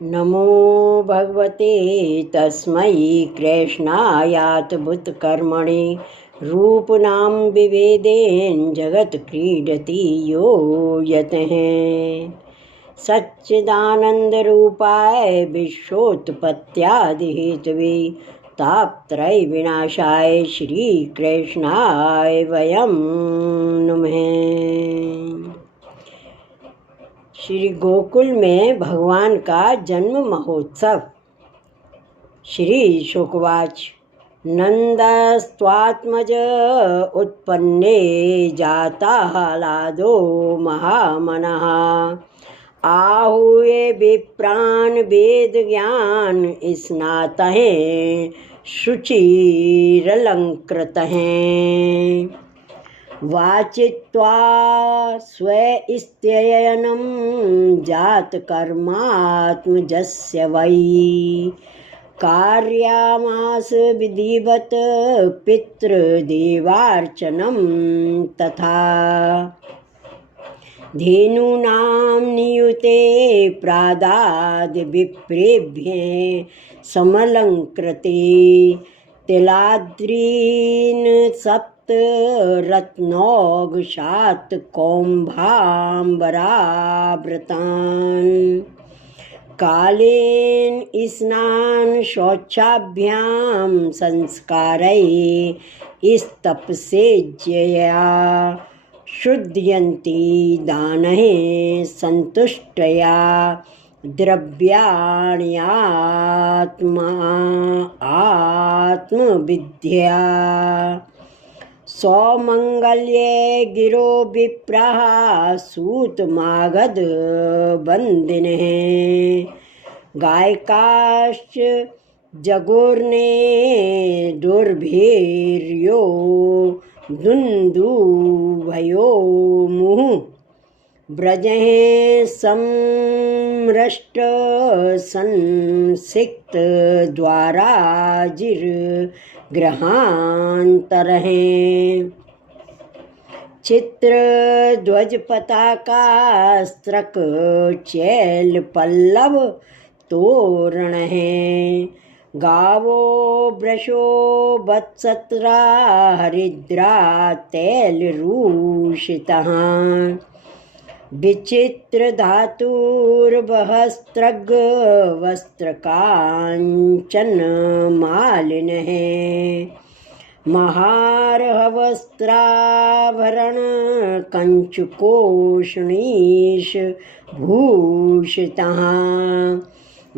नमो भगवते तस्मै कृष्णायातभूतकर्मणे रूपनाम विभेदेन जगत क्रीडति यो यतः सच्चिदानंदरूपाय विश्वोत्पत्त्यादिहेतवे तापत्रय विनाशाय श्रीकृष्णाय वयं नुमः। श्री गोकुल में भगवान का जन्म महोत्सव। श्री शुकवाच नंदस्त्वात्मज उत्पन्ने जाताह्लादो महामनः आहूय विप्रान् वेद ज्ञान स्नातः शुचिरलंकृतः वाचित्वा स्वस्त्ययनं जातकर्मात्मजस्य वै कार्यामास विधिवत पितृदेवार्चनं तथा धेनूनां नियुते प्रादाद् विप्रेभ्यः समलंकृते तिलाद्रीन् सप्त रत्नौघशात् कौम्भाम्बरावृतान् कालेन स्नान शौचाभ्यां संस्कारैः स्तपसेज्यया शुद्धयन्ति दानैः सन्तुष्टया आत्मविद्या सौमंगल्ये गिरो विप्राः सूतमागध बंदिनः गायकाश्च जगोर्ने दुर्भिर्यो दुन्दुभयो मुहुः ब्रजः समृष्ट संसिक्त द्वाराजिर्गृहान्तरः चित्र ध्वज पताका स्त्रक चैल पल्लव तोरण गावो वृषो वत्सत्रा हरिद्रा तैलरूषितः विचित्र धातुर्वहस्त्रग वस्त्रकांचन मालिनः महार्हवस्त्राभरण कंचुकोष्णीश भूषितः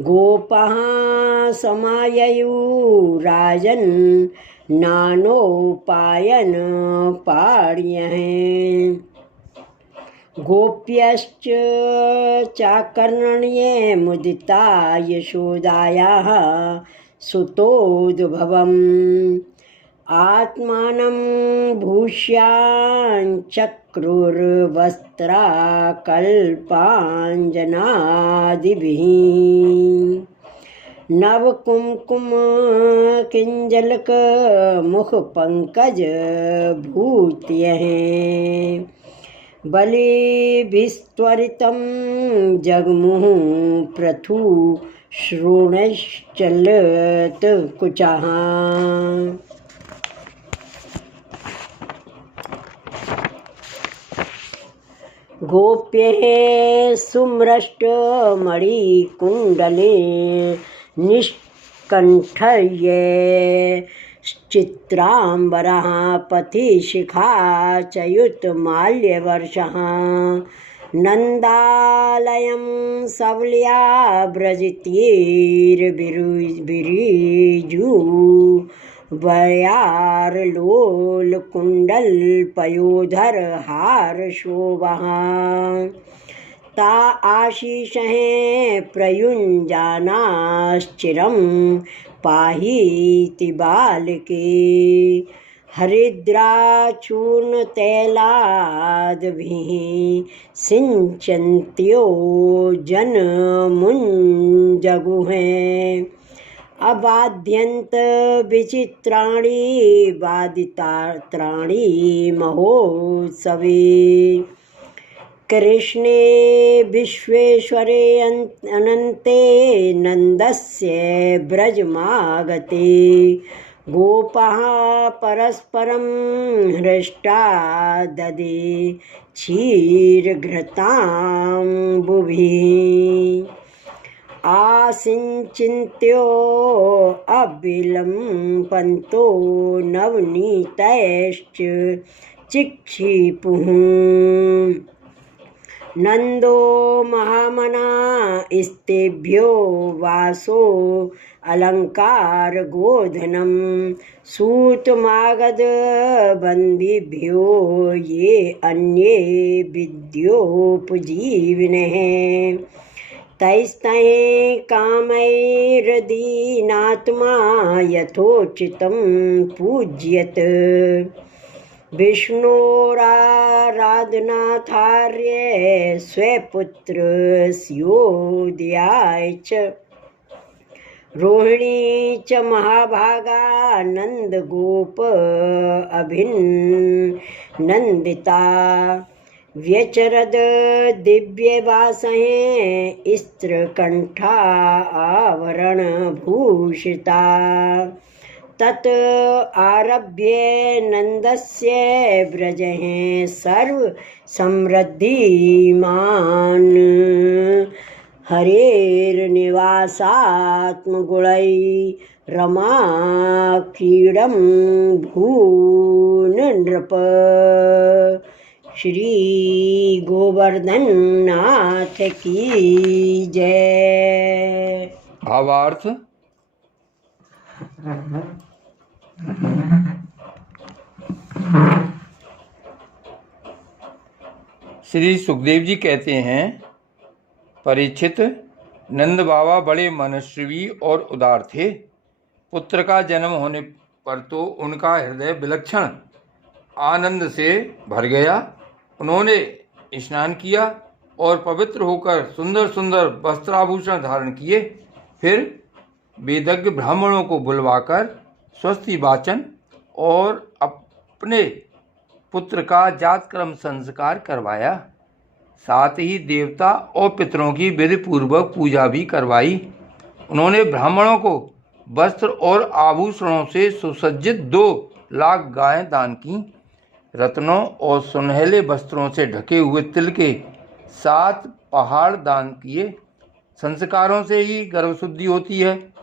गोपाः समाययुराजन् नानोपायन पाण्यः गोप्यश्च चाकर्ण्ये मुदिता यशोदायाः सुतोद्भवम् आत्मानं भूष्याञ्चक्रुर्वस्त्राकल्पाञ्जनादिभिः नवकुङ्कुम किञ्जलक मुखपङ्कज भूत्यः बलिभिस्त्वरितं जगमुः पृथु श्रोणश्चलत् कुचः गोप्यः सुम्रष्टमणिकुण्डले निष्कण्ठये चित्राम्बरः पथिशिखा चयुतमाल्यवर्षः नन्दालयं सवल्या व्रजतीर्बिरीजु वयारलोलकुण्डलपयोधर हारशोभः ता आशीषः प्रयुञ्जानाश्चिरं पाहीति बालके हरिद्राचूर्णतैलादिभिः सिञ्चन्त्यो जनमुञ्जगुः अबाध्यन्त विचित्राणि वादितात्राणि महोत्सवे कृष्णे विश्वेश्वरे अनन्ते नन्दस्य व्रजमागते गोपाः परस्परं हृष्टा ददे क्षीरघृताम्बुभिः आसिञ्चिन्त्यो अविलम्पन्तो नवनीतैश्च चिक्षिपुः नन्दो महामना स्तेभ्यो वासो अलङ्कारगोधनं सूतमागधबन्दिभ्यो ये अन्ये विद्योपजीविनः तैस्तैः कामैरदीनात्मा यथोचितं पूज्यत विष्णोराराधनाथार्य स्वपुत्रस्योदयाय च रोहिणी च महाभागा नन्दगोप अभिनन्दिता व्यचरद दिव्यवासहे स्त्रकण्ठा आवरणभूषिता तत् आरभ्य नन्दस्य व्रजः सर्वसमृद्धिमान् हरेर्निवासात्मगुणैः रमाक्रीडं भूनृप। श्री गोवर्धन नाथ की जय। भावार्थ। श्री सुखदेव जी कहते हैं, परीक्षित, नंद बाबा बड़े मनस्वी और उदार थे। पुत्र का जन्म होने पर तो उनका हृदय विलक्षण आनंद से भर गया। उन्होंने स्नान किया और पवित्र होकर सुंदर सुंदर वस्त्राभूषण धारण किए। फिर वेदज्ञ ब्राह्मणों को बुलवाकर स्वस्ति वाचन और अपने पुत्र का जातक्रम संस्कार करवाया। साथ ही देवता और पितरों की विधि पूर्वक पूजा भी करवाई। उन्होंने ब्राह्मणों को वस्त्र और आभूषणों से सुसज्जित 2 लाख गायें दान की। रत्नों और सुनहले वस्त्रों से ढके हुए तिल के 7 पहाड़ दान किए। संस्कारों से ही गर्भशुद्धि होती है,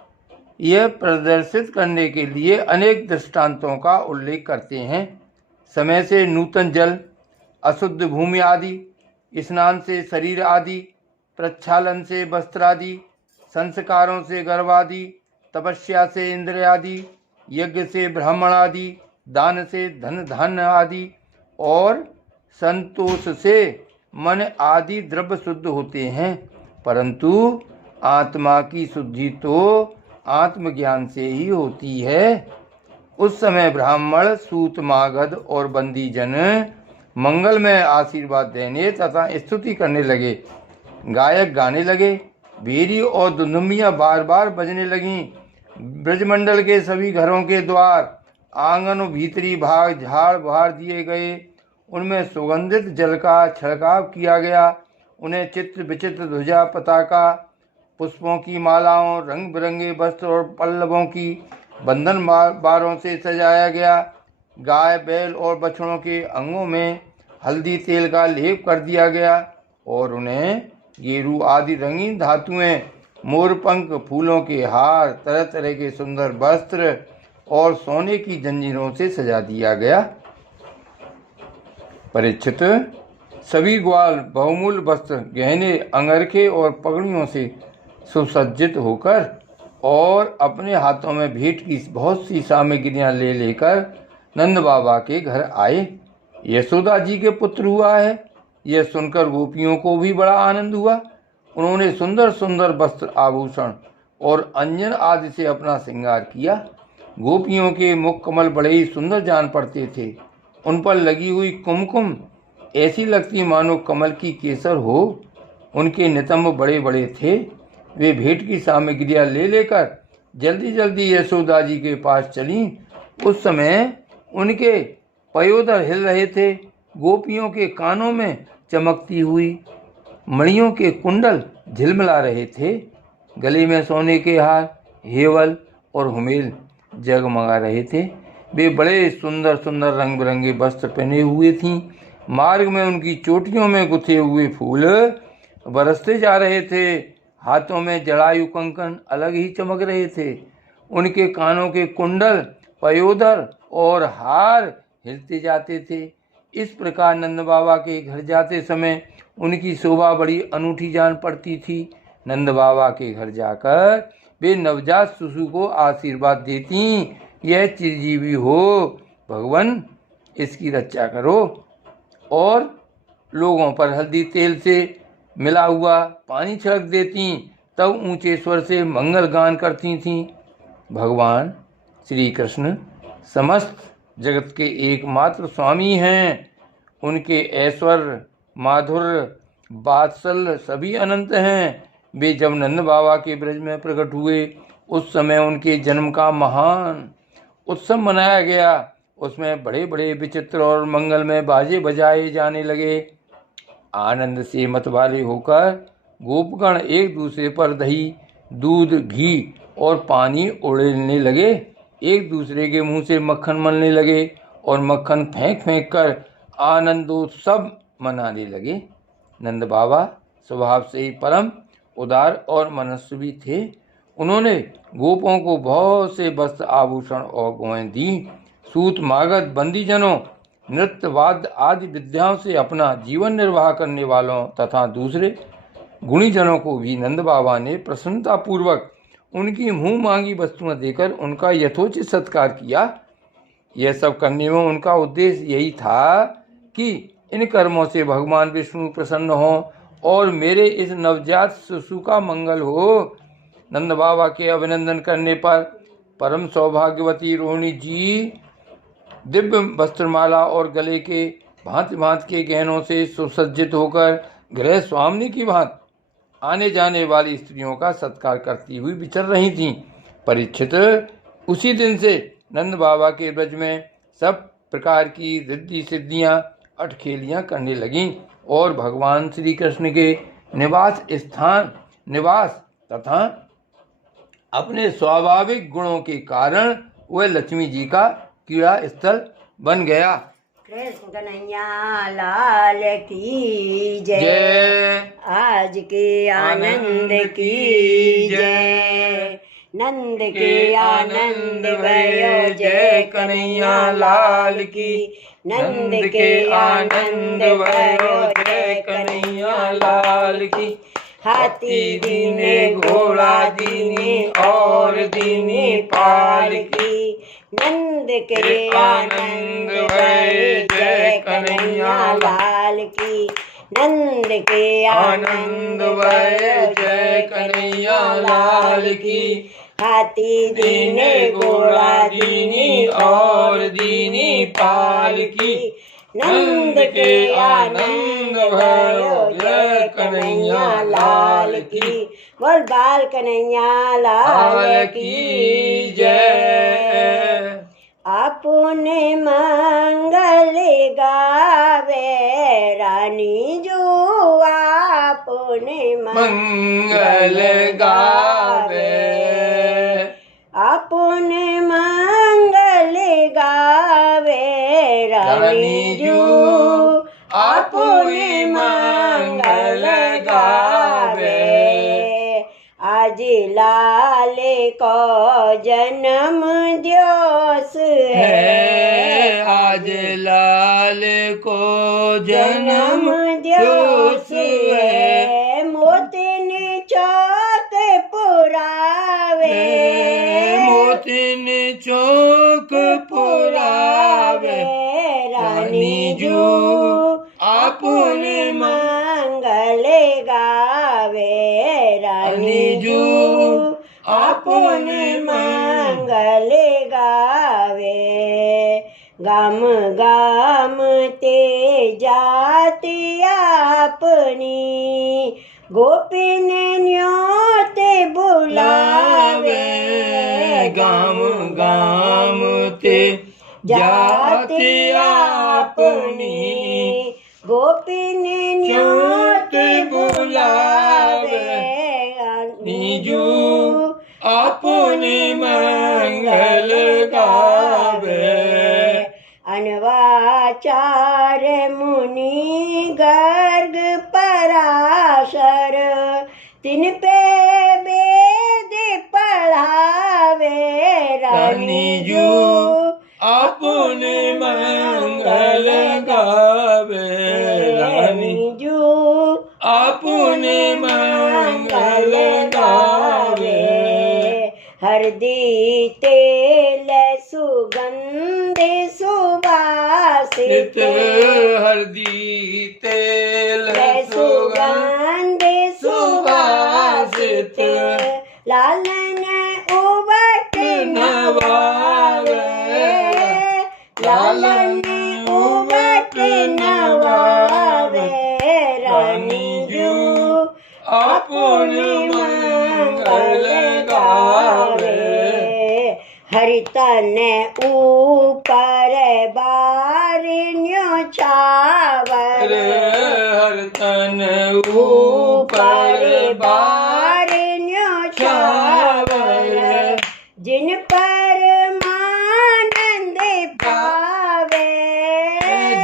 यह प्रदर्शित करने के लिए अनेक दृष्टांतों का उल्लेख करते हैं। समय से नूतन जल, अशुद्ध भूमि आदि, स्नान से शरीर आदि, प्रक्षालन से वस्त्र आदि, संस्कारों से गर्भ आदि, तपस्या से इंद्र आदि, यज्ञ से ब्राह्मण आदि, दान से धन धान्य आदि और संतोष से मन आदि द्रव्य शुद्ध होते हैं। परंतु आत्मा की शुद्धि तो आत्मज्ञान से ही होती है। उस समय ब्राह्मण, सूत, मागध और बंदीजन मंगलमय आशीर्वाद देने तथा स्तुति करने लगे। गायक गाने लगे। भेरी और दुंदुभियाँ बार बार बजने लगीं। ब्रजमंडल के सभी घरों के द्वार, आंगन और भीतरी भाग झाड़ बहार दिए गए। उनमें सुगंधित जल का छिड़काव किया गया। उन्हें चित्र विचित्र ध्वजा, पताका, पुष्पों की मालाओं, रंग बिरंगे वस्त्र और पल्लवों की बंधन बारों से सजाया गया। गाय, बैल और बछड़ों के अंगों में हल्दी तेल का लेप कर दिया गया और उन्हें गेरू आदि रंगीन धातुएं, मोरपंख, फूलों के हार, तरह तरह के सुंदर वस्त्र और सोने की जंजीरों से सजा दिया गया। परीक्षित, सभी ग्वाल बहुमूल्य वस्त्र, गहने, अंगरखे और पगड़ियों से सुसज्जित होकर और अपने हाथों में भेंट की बहुत सी सामग्रियां ले लेकर नंद बाबा के घर आए। यशोदा जी के पुत्र हुआ है, यह सुनकर गोपियों को भी बड़ा आनंद हुआ। उन्होंने सुंदर सुंदर वस्त्र, आभूषण और अंजन आदि से अपना श्रृंगार किया। गोपियों के मुख कमल बड़े ही सुंदर जान पड़ते थे। उन पर लगी हुई कुमकुम ऐसी लगती मानो कमल की केसर हो। उनके नितंब बड़े बड़े थे। वे भेंट की सामग्रियां ले लेकर जल्दी जल्दी यशोदा जी के पास चलीं। उस समय उनके पयोदर हिल रहे थे। गोपियों के कानों में चमकती हुई मणियों के कुंडल झिलमिला रहे थे। गले में सोने के हार, हेवल और हुमेल जगमगा रहे थे। वे बड़े सुंदर सुंदर रंग बिरंगे वस्त्र पहने हुए थीं। मार्ग में उनकी चोटियों में गुथे हुए फूल बरसते जा रहे थे। हाथों में जड़ायु कंकन अलग ही चमक रहे थे। उनके कानों के कुंडल, पयोदर और हार हिलते जाते थे। इस प्रकार नंद बाबा के घर जाते समय उनकी शोभा बड़ी अनूठी जान पड़ती थी। नंद बाबा के घर जाकर वे नवजात शिशु को आशीर्वाद देती, यह चिरजीवी हो, भगवान इसकी रक्षा करो, और लोगों पर हल्दी तेल से मिला हुआ पानी छिड़क देती। तब ऊंचे स्वर से मंगल गान करती थीं। भगवान श्री कृष्ण समस्त जगत के एकमात्र स्वामी हैं। उनके ऐश्वर्य, माधुर्य, वात्सल्य सभी अनंत हैं। वे जब नंद बाबा के ब्रज में प्रकट हुए उस समय उनके जन्म का महान उत्सव मनाया गया। उसमें बड़े बड़े विचित्र और मंगलमय बाजे बजाए जाने लगे। आनंद से मतवाले होकर गोपगण एक दूसरे पर दही, दूध, घी और पानी उड़ेलने लगे। एक दूसरे के मुंह से मक्खन मलने लगे और मक्खन फेंक फेंक कर आनंदोत्सव मनाने लगे। नंद बाबा स्वभाव से ही परम उदार और मनस्वी थे। उन्होंने गोपों को बहुत से वस्त्र, आभूषण और गौएं दी। सूत, मागध, बंदीजनों, नृत्य, वाद्य आदि विद्याओं से अपना जीवन निर्वाह करने वालों तथा दूसरे गुणीजनों को भी नंद बाबा ने प्रसन्नता पूर्वक उनकी मुंह मांगी वस्तुएं देकर उनका यथोचित सत्कार किया। यह सब करने में उनका उद्देश्य यही था कि इन कर्मों से भगवान विष्णु प्रसन्न हों और मेरे इस नवजात शिशु का मंगल हो। नंद बाबा के अभिनंदन करने पर परम सौभाग्यवती रोहिणी जी दिव्य वस्त्रमाला और गले के भांति भांति के गहनों से सुसज्जित होकर गृह स्वामिनी की भांति आने जाने वाली स्त्रियों का सत्कार करती हुई विचर रही थीं। परीक्षित, उसी दिन से नंद बाबा के ब्रज में सब प्रकार की रिद्धि सिद्धियां, अटखेलियां करने लगीं और भगवान श्री कृष्ण के निवास तथा अपने स्वाभाविक गुणों के कारण वह लक्ष्मी जी का क्रीड़ा स्थल बन गया। कृष्ण कन्हैया लाल की जय। जय। आज के आनंद की जय। नंद के आनंद भयो जय कन्हैया लाल की। नंद के आनंद भयो जय कन्हैया लाल की। हाथी दीने घोड़ा दीने और दीने पाल की। नंद के आनंद भय जय कन्हैया लाल की। नंद के आनंद भय जय कन्हैया लाल की। हाथी दीने घोड़ा दीनी और दीनी पाल की। नंद के आनंद भयो जय कन्हैया लाल की। बोल बाल कन्हैया लाल की जय। अपने मंगल गावे रानी जो अपने मंगल गावे। अपने मंगल गावे रानी जो अपने मंगल गावे। आज लाल को जन्म दिवस है। आज लाल को जन्म दिवस है। मोतिन चौक पुरावे। मोतिन चौक पुरावे। रानी जो अपने मंगल गावे। रानी जो अपने मंगल गावे। गाम गाम ते जाती अपनी। गोपिन न्योते बुलावे। गाम गाम ते जाती अपनी। गोपीने न्योत बुलावे नीजू अपने मंगल गावे। अनवाचार मुनि गर्ग पराशर तिन पे वेद पढ़ावे नीजू अपने मंगल गावे। नीजू अपने मंगल गावे। हरदी तेल सुगंध सुवासित हरदी तेल सुगंध सुवासित लालन उबट नवावे लालन उबट नवावे नीजू अपने मंगल गावे। हरितन ऊपर बारिन्यो छावर हर तन ऊपर बारिन्यो छावर जिन परमानंद पावे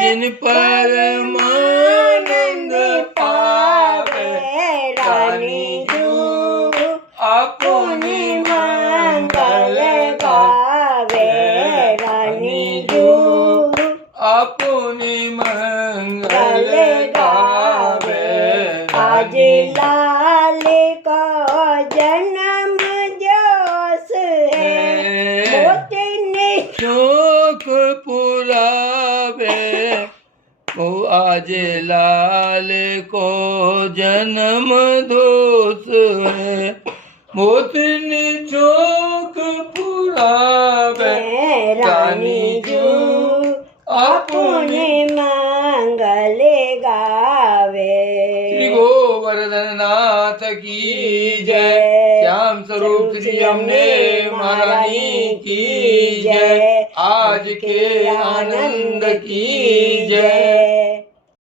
जिन परमानंद पावे नीजू अपने मंगल गावे। नीजू अपने मंगल गावे। आज लाल को जन्म जोश है मोती शोक पुरावे। ओ आज लाल को जन्म दोष है मोतनी चौक पुरावे। नीजू अपने मंगल गावे। श्री गोवर्धन नाथ की जय। श्याम स्वरूप श्री हमने महारानी की जय। आज के आनंद की जय।